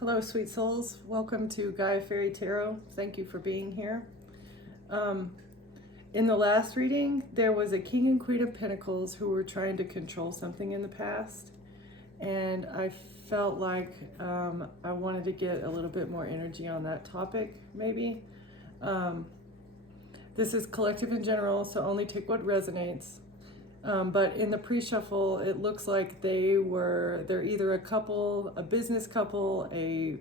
Hello, sweet souls. Welcome to Gaia Fairy Tarot. Thank you for being here. In the last reading, there was a King and Queen of Pentacles who were trying to control something in the past. And I felt like I wanted to get a little bit more energy on that topic, maybe. This is collective in general, so only take what resonates. But in the pre-shuffle, it looks like they're either a couple, a business couple, a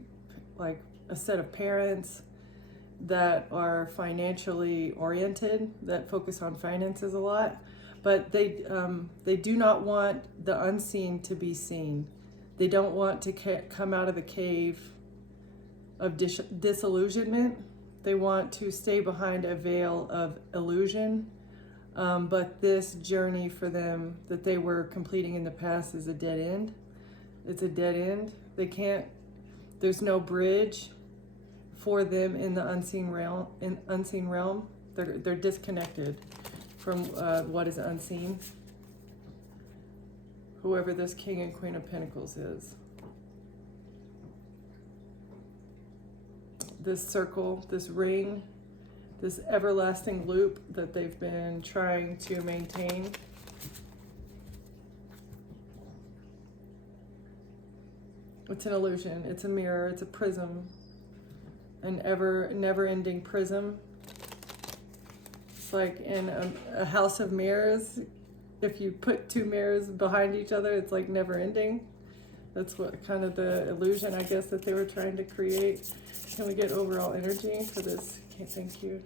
set of parents that are financially oriented, that focus on finances a lot, but they do not want the unseen to be seen. They don't want to come out of the cave of disillusionment. They want to stay behind a veil of illusion. But this journey for them that they were completing in the past is a dead end. It's a dead end. There's no bridge for them in the unseen realm. They're disconnected from what is unseen. Whoever this King and Queen of Pentacles is. This circle, this ring, this everlasting loop that they've been trying to maintain. It's an illusion, it's a mirror, it's a prism, an never-ending prism. It's like in a house of mirrors. If you put two mirrors behind each other, it's like never-ending. That's what kind of the illusion, I guess, that they were trying to create. Can we get overall energy for this? Okay, thank you.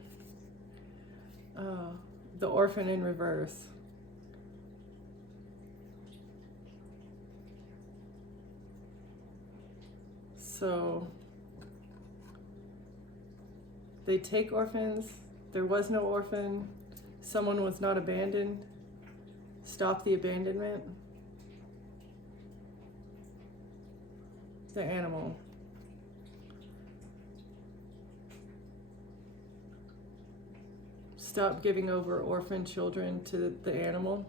The orphan in reverse. So they take orphans. There was no orphan. Someone was not abandoned. Stop the abandonment. The animal. Stop giving over orphan children to the animal.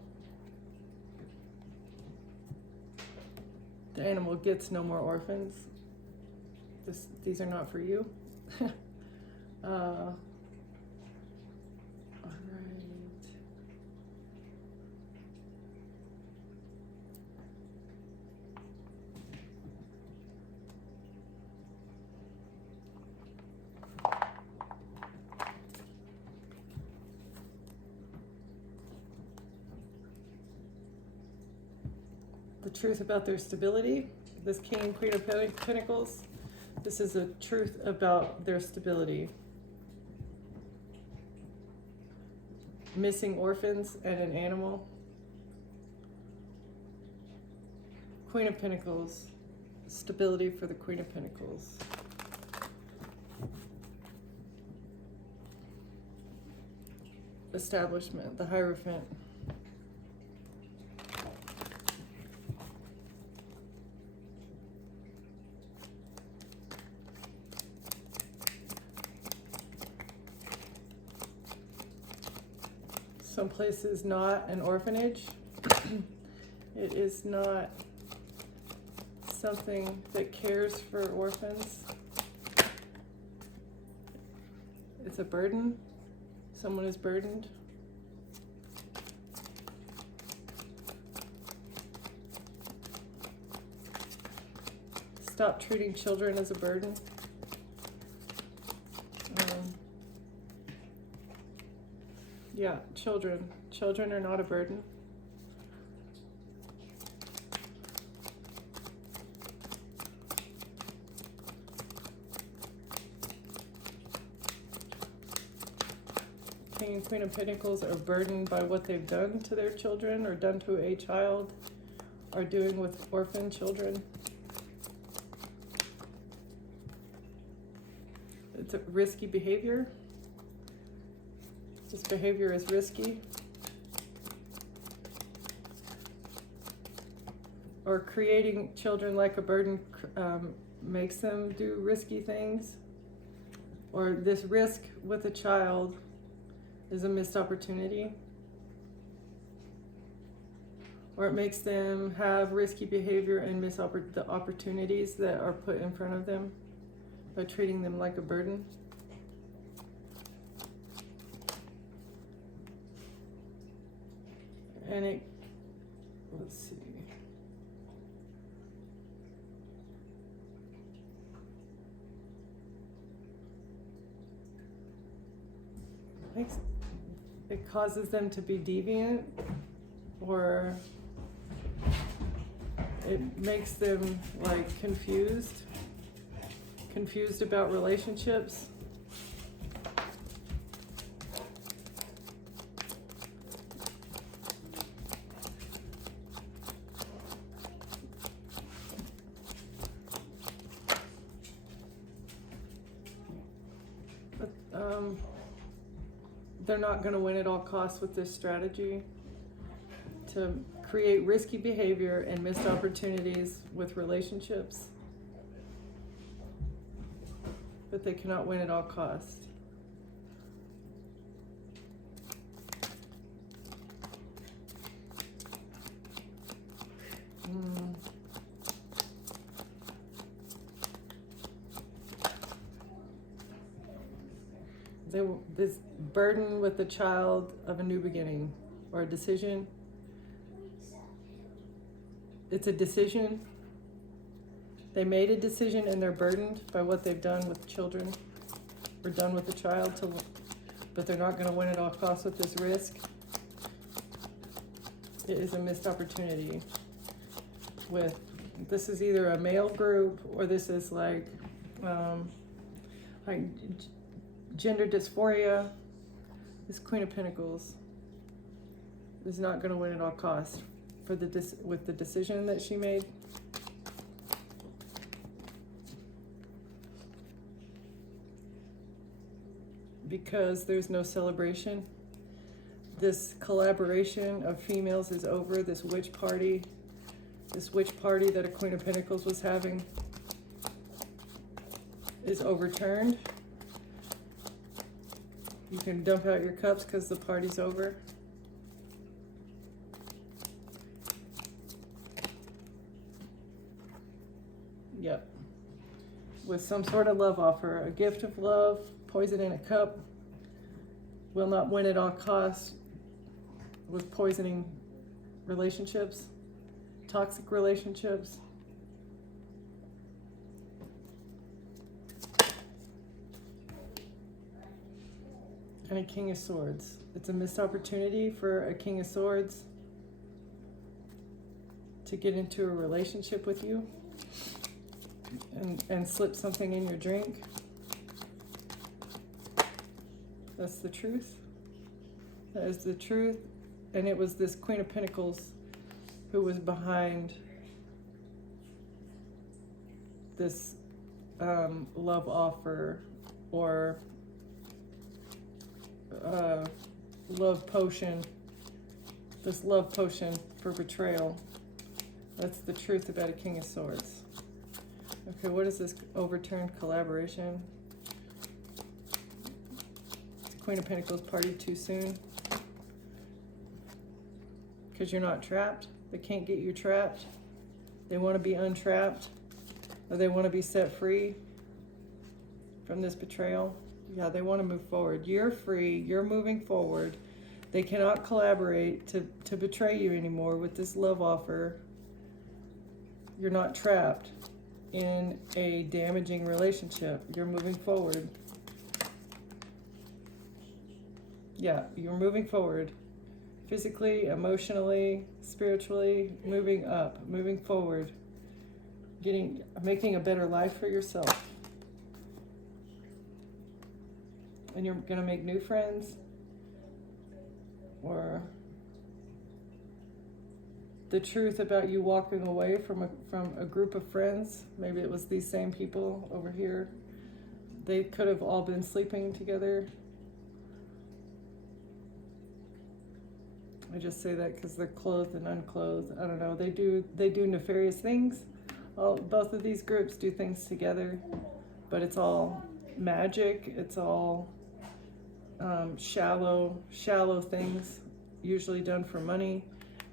The animal gets no more orphans. These are not for you. All right. The truth about their stability. This King and Queen of Pentacles. This is a truth about their stability. Missing orphans and an animal. Queen of Pentacles. Stability for the Queen of Pentacles. Establishment, the Hierophant. Someplace is not an orphanage. It is not something that cares for orphans. It's a burden. Someone is burdened. Stop treating children as a burden. Yeah, children. Children are not a burden. King and Queen of Pentacles are burdened by what they've done to their children or done to a child, are doing with orphan children. It's a risky behavior. This behavior is risky. Or creating children like a burden makes them do risky things. Or this risk with a child is a missed opportunity. or it makes them have risky behavior and miss the opportunities that are put in front of them by treating them like a burden. And it, let's see. It causes them to be deviant, or it makes them like confused about relationships. But, they're not going to win at all costs with this strategy to create risky behavior and missed opportunities with relationships. But they cannot win at all costs. This burden with the child of a new beginning or a decision. It's a decision. They made a decision and they're burdened by what they've done with children or done with the child, but they're not going to win at all costs with this risk. It is a missed opportunity. This is either a male group or this is like gender dysphoria. This Queen of Pentacles is not going to win at all costs with the decision that she made. Because there's no celebration. This collaboration of females is over. This witch party that a Queen of Pentacles was having is overturned. You can dump out your cups because the party's over. Yep. With some sort of love offer, a gift of love, poison in a cup, will not win at all costs with poisoning relationships, toxic relationships. And a King of Swords. It's a missed opportunity for a King of Swords to get into a relationship with you and slip something in your drink. That's the truth. That is the truth. And it was this Queen of Pentacles who was behind this love offer or love potion, this love potion for betrayal. That's the truth about a King of Swords. Okay, what is this overturned collaboration? Queen of Pentacles partied too soon. Because you're not trapped. They can't get you trapped. They want to be untrapped. Or they want to be set free from this betrayal. Yeah, they want to move forward. You're free. You're moving forward. They cannot collaborate to betray you anymore with this love offer. You're not trapped in a damaging relationship. You're moving forward. Yeah, you're moving forward. Physically, emotionally, spiritually, moving up, moving forward. Making a better life for yourself. And you're going to make new friends, or the truth about you walking away from a group of friends. Maybe it was these same people over here. They could have all been sleeping together. I just say that because they're clothed and unclothed. I don't know. They do nefarious things. Both of these groups do things together, but it's all magic. It's all shallow things, usually done for money.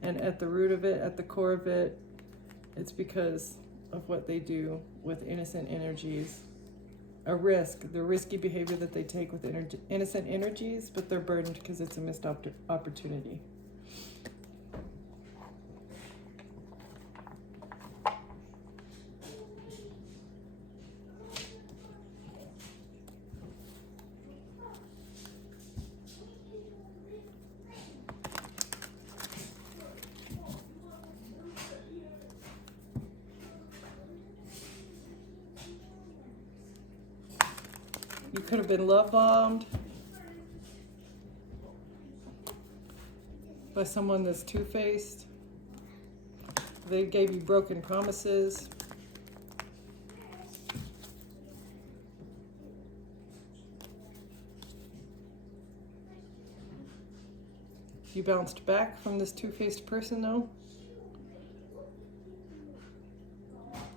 And at the root of it, at the core of it, it's because of what they do with innocent energies. A risk, the risky behavior that they take with innocent energies, but they're burdened because it's a missed opportunity. You could have been love bombed by someone that's two-faced. They gave you broken promises. You bounced back from this two-faced person, though.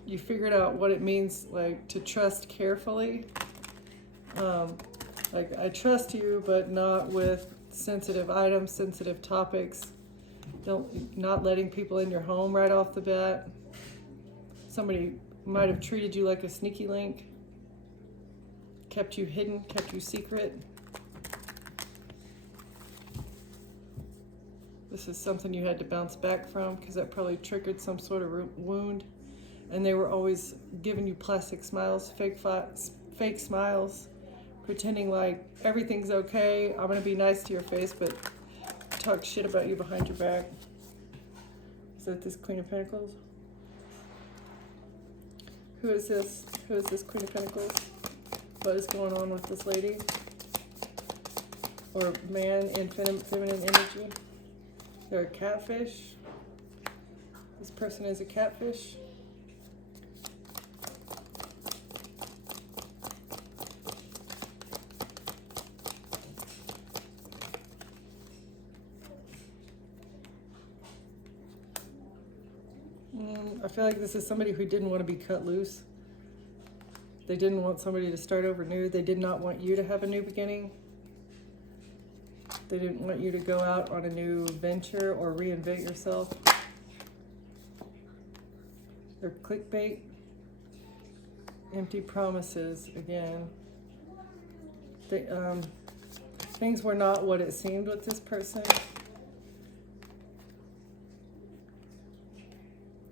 You figured out what it means, like, to trust carefully. Like, I trust you, but not with sensitive items, sensitive topics. Not letting people in your home right off the bat. Somebody might have treated you like a sneaky link, kept you hidden, kept you secret. This is something you had to bounce back from because that probably triggered some sort of wound. And they were always giving you plastic smiles, fake smiles, pretending like everything's okay. I'm gonna be nice to your face, but talk shit about you behind your back. Is that this Queen of Pentacles? Who is this? Who is this Queen of Pentacles? What is going on with this lady? Or man in feminine energy? They're a catfish. This person is a catfish. I feel like this is somebody who didn't want to be cut loose. They didn't want somebody to start over new. They did not want you to have a new beginning. They didn't want you to go out on a new venture or reinvent yourself. They're clickbait. Empty promises again. Things were not what it seemed with this person.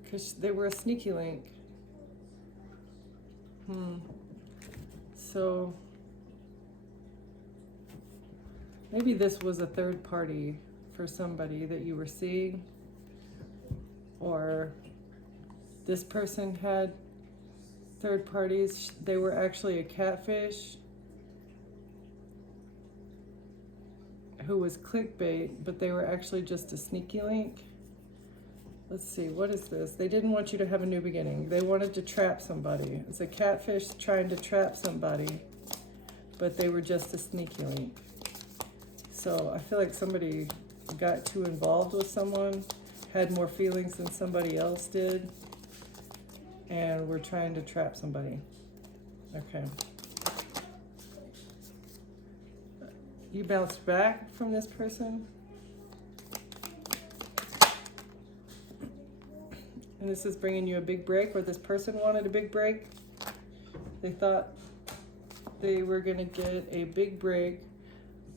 Because they were a sneaky link. So maybe this was a third party for somebody that you were seeing, or this person had third parties. They were actually a catfish who was clickbait, but they were actually just a sneaky link. Let's see, what is this? They didn't want you to have a new beginning. They wanted to trap somebody. It's a catfish trying to trap somebody, but they were just a sneaky link. So I feel like somebody got too involved with someone, had more feelings than somebody else did, and were trying to trap somebody. Okay. You bounced back from this person. And this is bringing you a big break, or this person wanted a big break. They thought they were going to get a big break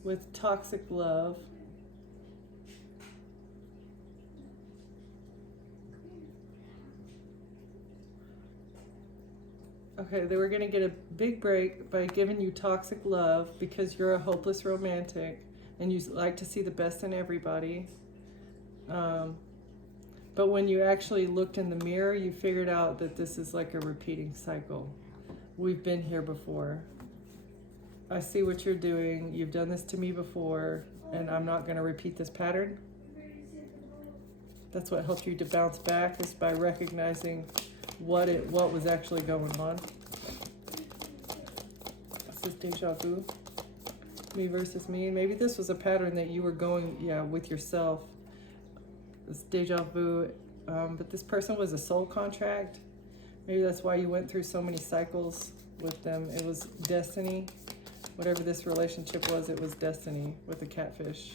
with toxic love. Okay, they were going to get a big break by giving you toxic love because you're a hopeless romantic and you like to see the best in everybody. But when you actually looked in the mirror, you figured out that this is like a repeating cycle. We've been here before. I see what you're doing. You've done this to me before, and I'm not going to repeat this pattern. That's what helped you to bounce back, is by recognizing what was actually going on. This is deja vu. Me versus me. Maybe this was a pattern that you were going, with yourself. This deja vu, but this person was a soul contract. Maybe that's why you went through so many cycles with them. It was destiny. Whatever this relationship was, it was destiny with the catfish.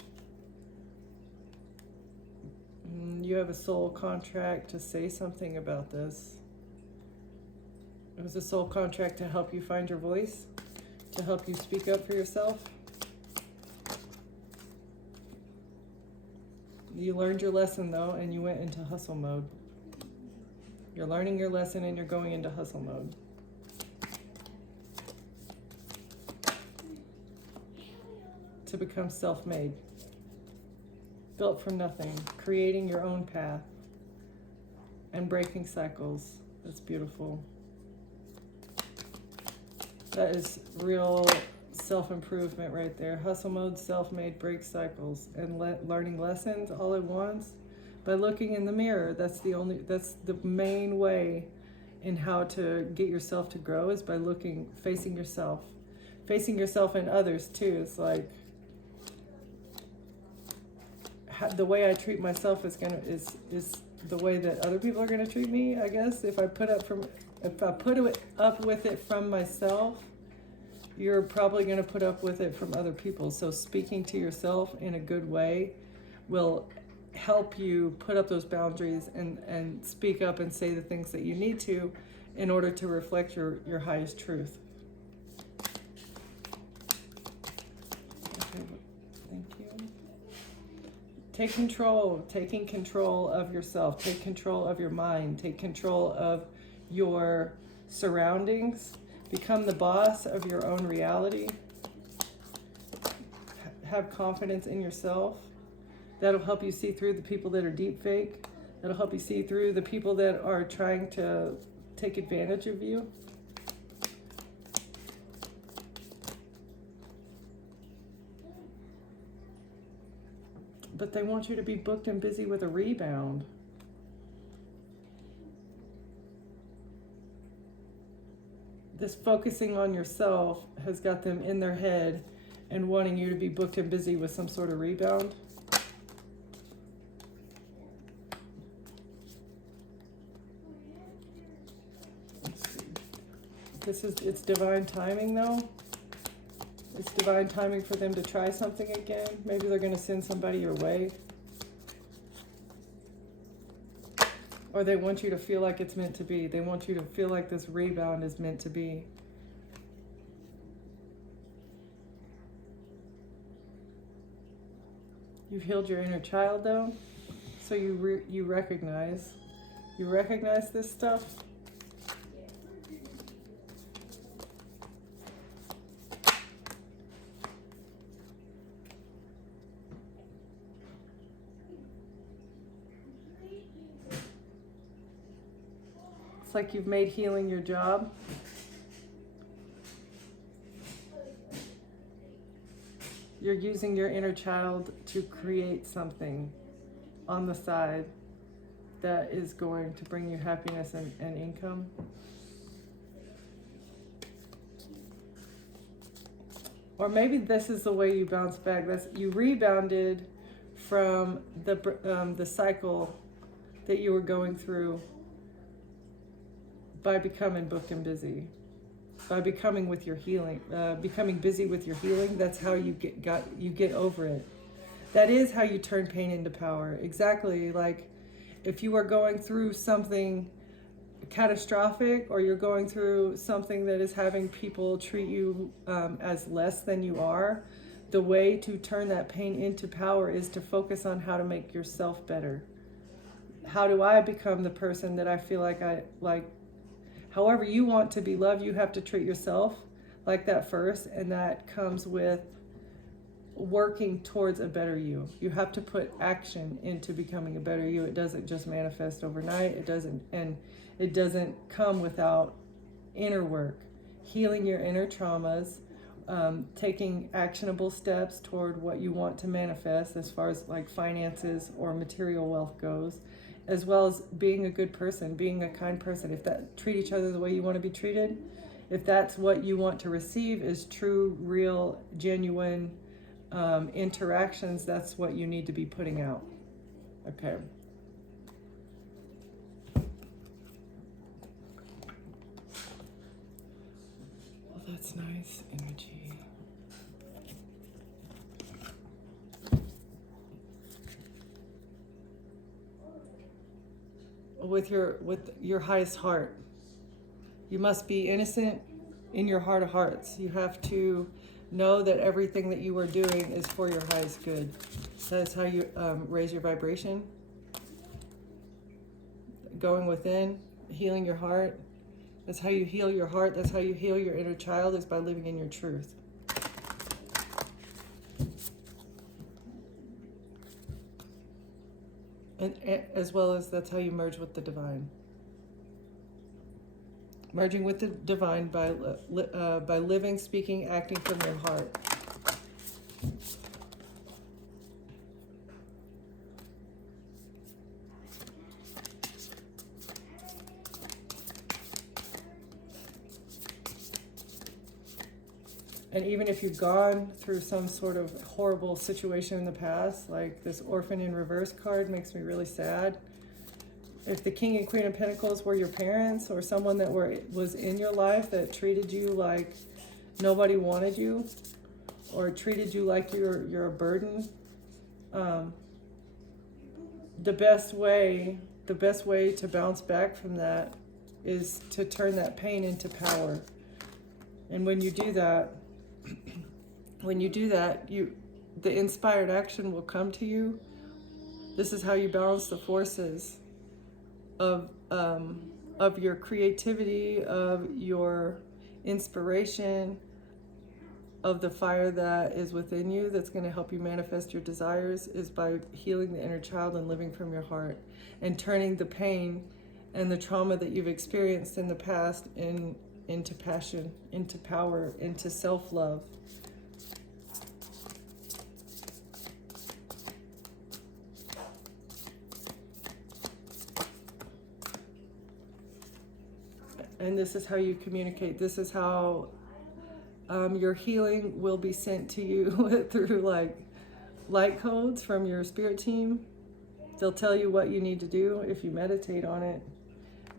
You have a soul contract to say something about this. It was a soul contract to help you find your voice, to help you speak up for yourself. You learned your lesson though, and you went into hustle mode. You're learning your lesson and you're going into hustle mode. To become self-made. Built from nothing. Creating your own path. And breaking cycles. That's beautiful. That is real self-improvement right there. Hustle mode, self-made, break cycles, and learning lessons all at once by looking in the mirror. That's the main way in how to get yourself to grow, is by facing yourself and others too. It's like the way I treat myself is the way that other people are gonna treat me. I guess if I put up with it from myself, you're probably going to put up with it from other people. So speaking to yourself in a good way will help you put up those boundaries and speak up and say the things that you need to in order to reflect your highest truth. Okay, thank you. Taking control of yourself. Take control of your mind. Take control of your surroundings. Become the boss of your own reality. Have confidence in yourself. That'll help you see through the people that are deep fake. That'll help you see through the people that are trying to take advantage of you. But they want you to be booked and busy with a rebound. This focusing on yourself has got them in their head and wanting you to be booked and busy with some sort of rebound. Let's see. It's divine timing though. It's divine timing for them to try something again. Maybe they're going to send somebody your way. Or they want you to feel like it's meant to be. They want you to feel like this rebound is meant to be. You've healed your inner child though. So you recognize this stuff. Like you've made healing your job. You're using your inner child to create something on the side that is going to bring you happiness and income. Or maybe this is the way you bounce back. You rebounded from the cycle that you were going through by becoming booked and busy, by becoming with your healing, becoming busy with your healing. That's how you get over it. That is how you turn pain into power. Exactly. Like if you are going through something catastrophic, or you're going through something that is having people treat you as less than you are, the way to turn that pain into power is to focus on how to make yourself better. How do I become the person that I feel like I like? However you want to be loved, you have to treat yourself like that first, and that comes with working towards a better you. You have to put action into becoming a better you. It doesn't just manifest overnight. It doesn't come without inner work, healing your inner traumas, taking actionable steps toward what you want to manifest as far as like finances or material wealth goes, as well as being a good person, being a kind person. If that, treat each other the way you want to be treated. If that's what you want to receive is true, real, genuine interactions, that's what you need to be putting out. Okay. Well, that's nice energy. with your highest heart. You must be innocent in your heart of hearts. You have to know that everything that you are doing is for your highest good. That is how you raise your vibration. Going within, healing your heart. That's how you heal your heart. That's how you heal your inner child, is by living in your truth. And as well as that's how you merge with the divine. Merging with the divine by living, speaking, acting from your heart. And even if you've gone through some sort of horrible situation in the past, like this Orphan in Reverse card makes me really sad. If the King and Queen of Pentacles were your parents, or someone that was in your life that treated you like nobody wanted you, or treated you like you're a burden, the best way to bounce back from that is to turn that pain into power. And when you do that, the inspired action will come to you. This is how you balance the forces of your creativity, of your inspiration, of the fire that is within you that's going to help you manifest your desires, is by healing the inner child and living from your heart, and turning the pain and the trauma that you've experienced in the past into passion, into power, into self-love. And this is how you communicate. This is how your healing will be sent to you through like light codes from your spirit team. They'll tell you what you need to do if you meditate on it,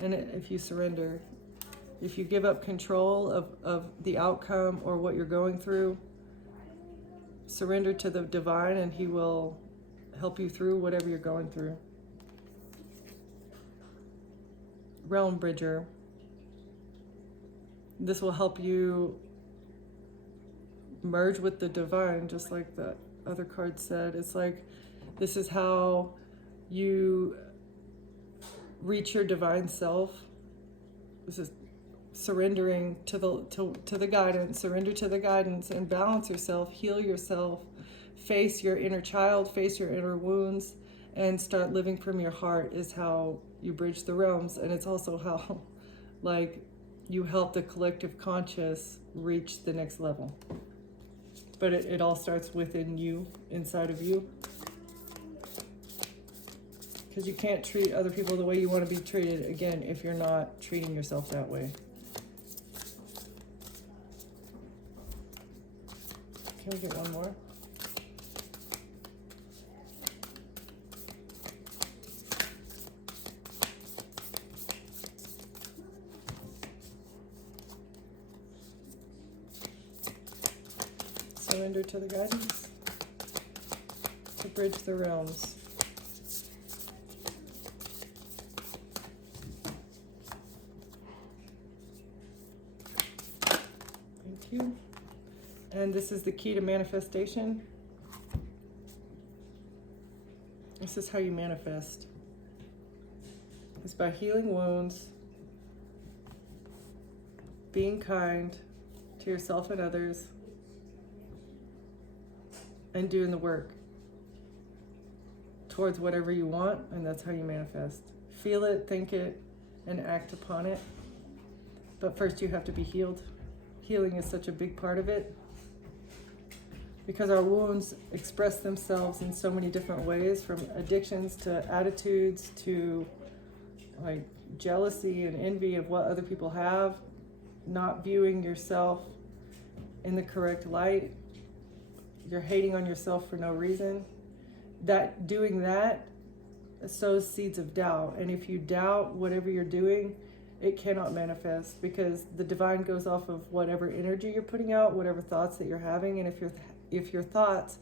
and if you surrender. If you give up control of the outcome or what you're going through, surrender to the divine and he will help you through whatever you're going through. Realm Bridger. This will help you merge with the divine, just like the other card said. It's like, this is how you reach your divine self. This is surrendering to the guidance. Surrender to the guidance and balance yourself, heal yourself, face your inner child, face your inner wounds, and start living from your heart is how you bridge the realms. And it's also how like you help the collective conscious reach the next level. But it all starts within you, inside of you. Because you can't treat other people the way you want to be treated, again, if you're not treating yourself that way. Can we get one more? Surrender to the guidance to bridge the realms. Thank you. And this is the key to manifestation. This is how you manifest. It's by healing wounds, being kind to yourself and others, and doing the work towards whatever you want, and that's how you manifest. Feel it, think it, and act upon it. But first you have to be healed. Healing is such a big part of it, because our wounds express themselves in so many different ways, from addictions to attitudes to like jealousy and envy of what other people have, not viewing yourself in the correct light. You're hating on yourself for no reason. Doing that sows seeds of doubt. And if you doubt whatever you're doing, it cannot manifest, because the divine goes off of whatever energy you're putting out, whatever thoughts that you're having. And if your thoughts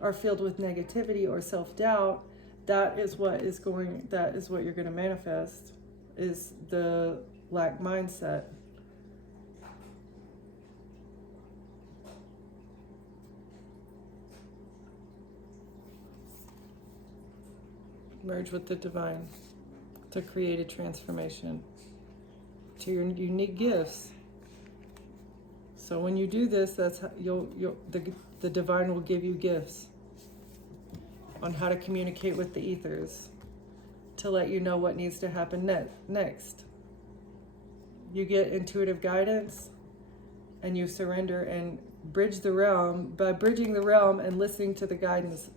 are filled with negativity or self-doubt, that is what you're going to manifest. is the lack mindset. Merge with the divine to create a transformation to your unique gifts. So when you do this, that's how the divine will give you gifts on how to communicate with the ethers to let you know what needs to happen next. You get intuitive guidance and you surrender and bridge the realm. By bridging the realm and listening to the guidance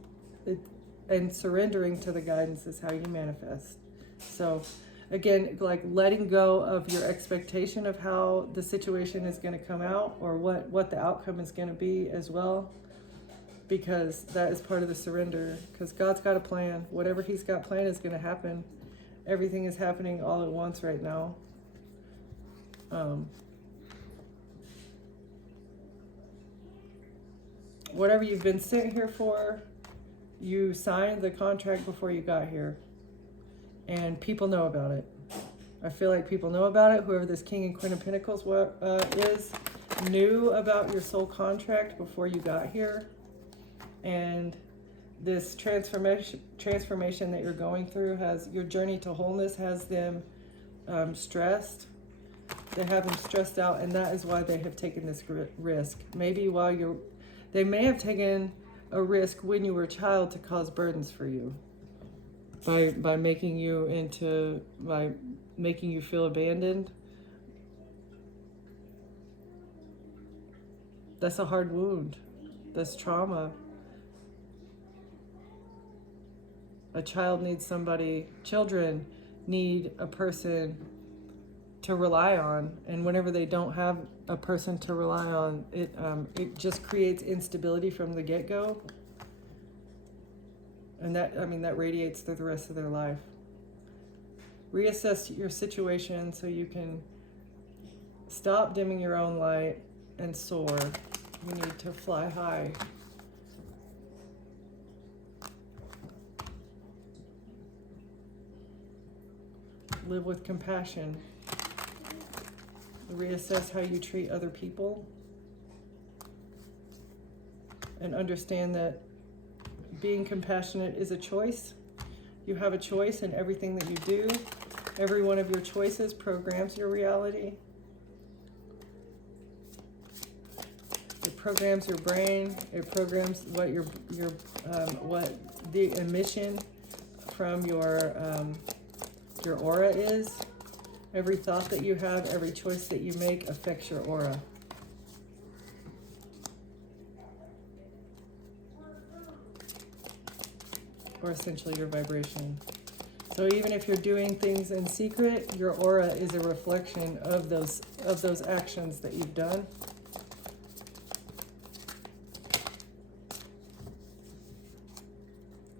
and surrendering to the guidance is how you manifest. So again, like letting go of your expectation of how the situation is going to come out or what the outcome is going to be as well, because that is part of the surrender, because God's got a plan. Whatever he's got planned is going to happen. Everything is happening all at once right now. Whatever you've been sent here for, you signed the contract before you got here. And people know about it. I feel like people know about it. Whoever this King and Queen of Pentacles is knew about your soul contract before you got here. And this transformation that you're going through has your journey to wholeness has them stressed. They have them stressed out, and that is why they have taken this risk. Maybe they may have taken a risk when you were a child to cause burdens for you. By making you feel abandoned. That's a hard wound. That's trauma. Children need a person to rely on, and whenever they don't have a person to rely on, it just creates instability from the get-go. And that radiates through the rest of their life. Reassess your situation so you can stop dimming your own light and soar. You need to fly high. Live with compassion. Reassess how you treat other people. And understand that being compassionate is a choice. You have a choice in everything that you do. Every one of your choices programs your reality. It programs your brain. It programs what what the emission from your aura is. Every thought that you have, every choice that you make affects your aura. Or essentially your vibration. So even if you're doing things in secret, your aura is a reflection of those actions that you've done.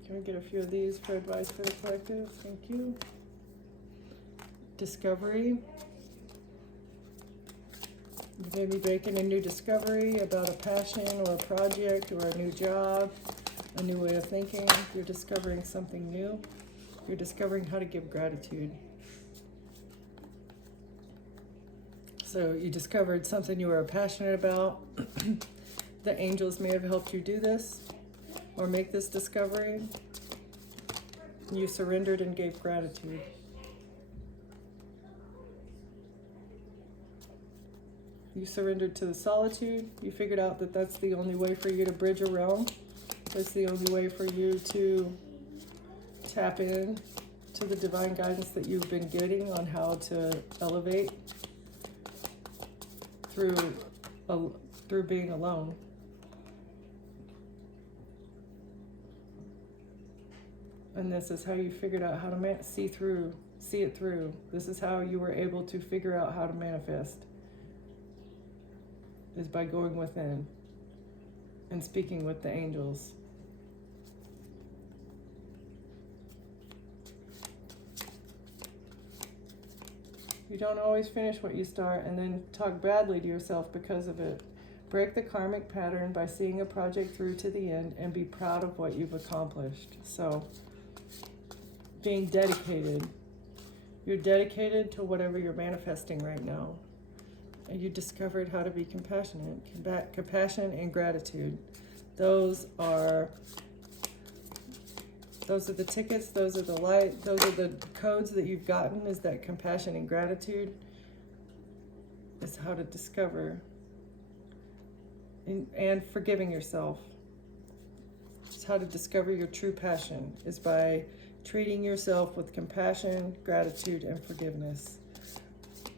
Can we get a few of these for advice for the collective? Thank you. Discovery. You may be making a new discovery about a passion or a project or a new job. A new way of thinking. You're discovering something new. You're discovering how to give gratitude. So you discovered something you were passionate about. The angels may have helped you do this or make this discovery. You surrendered and gave gratitude. You surrendered to the solitude. You figured out that that's the only way for you to bridge a realm. It's the only way for you to tap in to the divine guidance that you've been getting on how to elevate through being alone. And this is how you figured out how to see it through. This is how you were able to figure out how to manifest, is by going within and speaking with the angels. You don't always finish what you start and then talk badly to yourself because of it. Break the karmic pattern by seeing a project through to the end and be proud of what you've accomplished. So, being dedicated You're dedicated to whatever you're manifesting right now. And you discovered how to be compassionate. Compassion and gratitude. Those are the tickets, those are the light, those are the codes that you've gotten, is that compassion and gratitude is how to discover and forgiving yourself. It's how to discover your true passion, is by treating yourself with compassion, gratitude, and forgiveness.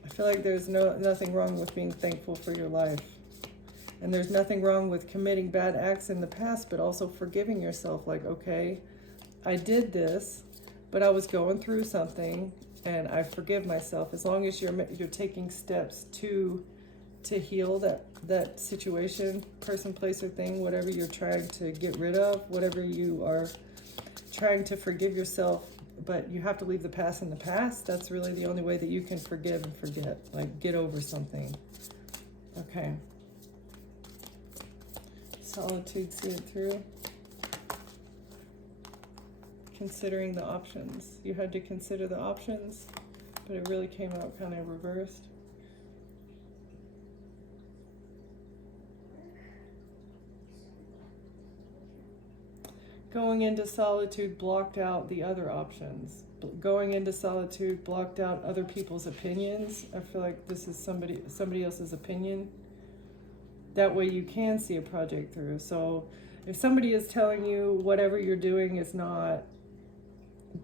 I feel like there's nothing wrong with being thankful for your life. And there's nothing wrong with committing bad acts in the past, but also forgiving yourself. Like, okay, I did this, but I was going through something, and I forgive myself. As long as you're taking steps to heal that situation, person, place, or thing, whatever you're trying to get rid of, whatever you are trying to forgive yourself, but you have to leave the past in the past. That's really the only way that you can forgive and forget, like get over something. Okay. Solitude, see it through. Considering the options. You had to consider the options, but it really came out kind of reversed. Going into solitude blocked out the other options. Going into solitude blocked out other people's opinions. I feel like this is somebody else's opinion. That way you can see a project through. So if somebody is telling you whatever you're doing is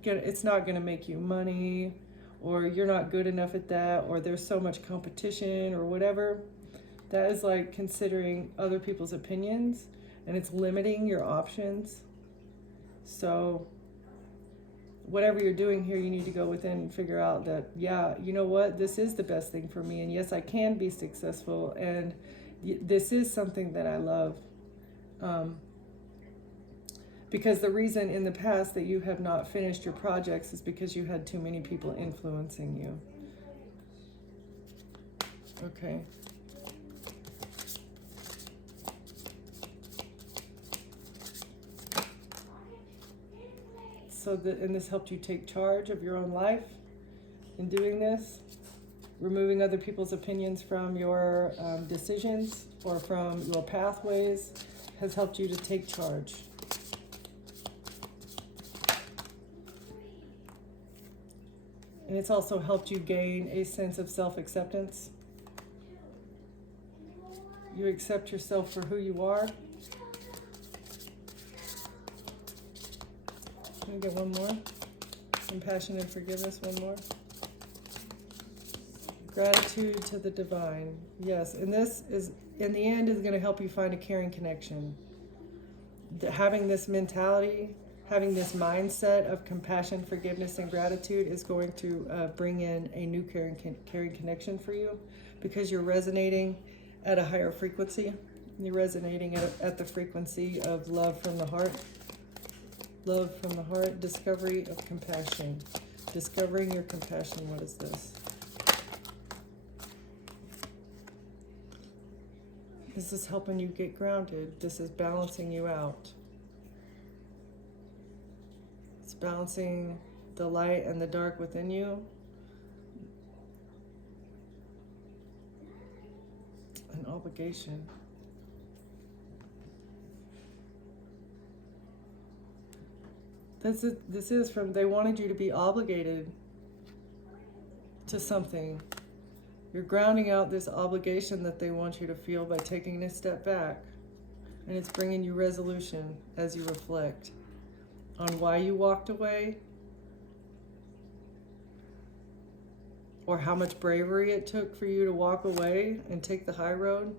it's not going to make you money, or you're not good enough at that, or there's so much competition or whatever, that is like considering other people's opinions, and it's limiting your options. So whatever you're doing here, you need to go within and figure out that, yeah, you know what, this is the best thing for me, and yes, I can be successful, and this is something that I love. Because the reason in the past that you have not finished your projects is because you had too many people influencing you. Okay. And this helped you take charge of your own life in doing this, removing other people's opinions from your decisions or from your pathways has helped you to take charge. And it's also helped you gain a sense of self-acceptance. You accept yourself for who you are. Let me get one more. Compassion and forgiveness, one more. Gratitude to the divine. Yes, and this is, in the end, is going to help you find a caring connection. Having this mentality, having this mindset of compassion, forgiveness, and gratitude is going to bring in a new caring connection for you, because you're resonating at a higher frequency. You're resonating at the frequency of love from the heart. Love from the heart, discovery of compassion. Discovering your compassion, what is this? This is helping you get grounded. This is balancing you out. It's balancing the light and the dark within you. An obligation. This is from, they wanted you to be obligated to something. You're grounding out this obligation that they want you to feel by taking a step back. And it's bringing you resolution as you reflect on why you walked away, or how much bravery it took for you to walk away and take the high road.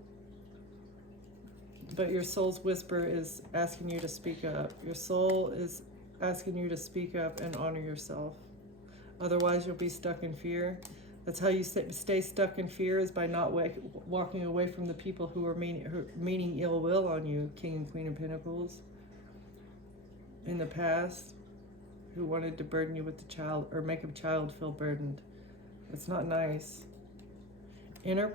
But your soul's whisper is asking you to speak up. Your soul is asking you to speak up and honor yourself. Otherwise, you'll be stuck in fear. That's how you stay stuck in fear, is by not walking away from the people who are meaning ill will on you, King and Queen of Pentacles, in the past, who wanted to burden you with the child, or make a child feel burdened. It's not nice. Inner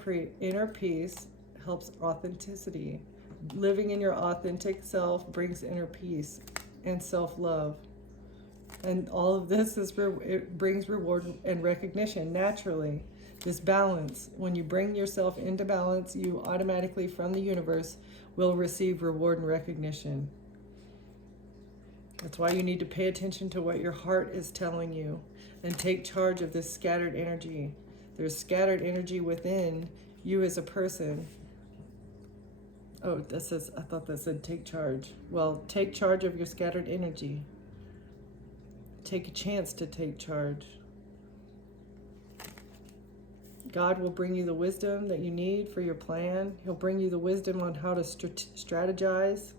peace helps authenticity. Living in your authentic self brings inner peace and self-love. And all of this is it brings reward and recognition naturally. This balance, when you bring yourself into balance, you automatically from the universe will receive reward and recognition. That's why you need to pay attention to what your heart is telling you and take charge of this scattered energy. There's scattered energy within you as a person. Oh, that says, I thought that said take charge. Well, take charge of your scattered energy. Take a chance to take charge. God will bring you the wisdom that you need for your plan. He'll bring you the wisdom on how to strategize.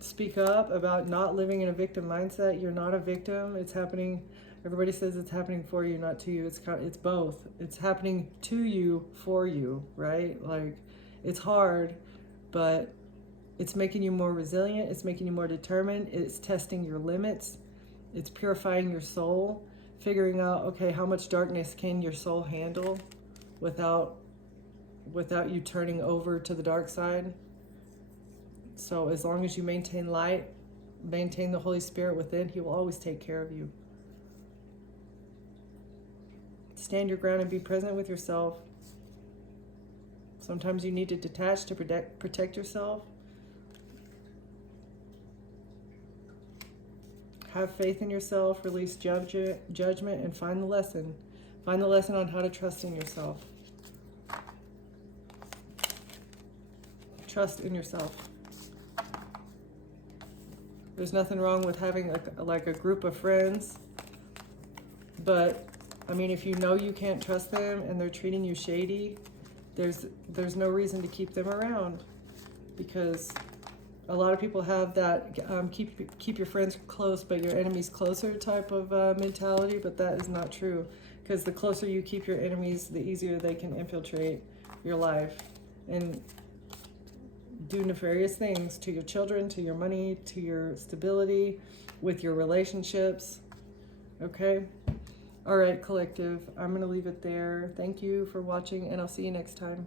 Speak up about not living in a victim mindset. You're not a victim. It's happening. Everybody says it's happening for you, not to you. It's both. It's happening to you, for you, right? Like, it's hard, but it's making you more resilient. It's making you more determined. It's testing your limits. It's purifying your soul. Figuring out, okay, how much darkness can your soul handle without you turning over to the dark side. So as long as you maintain light, maintain the Holy Spirit within, He will always take care of you. Stand your ground and be present with yourself. Sometimes you need to detach to protect yourself. Have faith in yourself, release judgment, and find the lesson. Find the lesson on how to trust in yourself. Trust in yourself. There's nothing wrong with having a group of friends, but I mean, if you know you can't trust them and they're treating you shady, there's no reason to keep them around, because a lot of people have that keep your friends close but your enemies closer type of mentality, but that is not true, because the closer you keep your enemies, the easier they can infiltrate your life and do nefarious things to your children, to your money, to your stability, with your relationships. Okay? All right, collective, I'm going to leave it there. Thank you for watching, and I'll see you next time.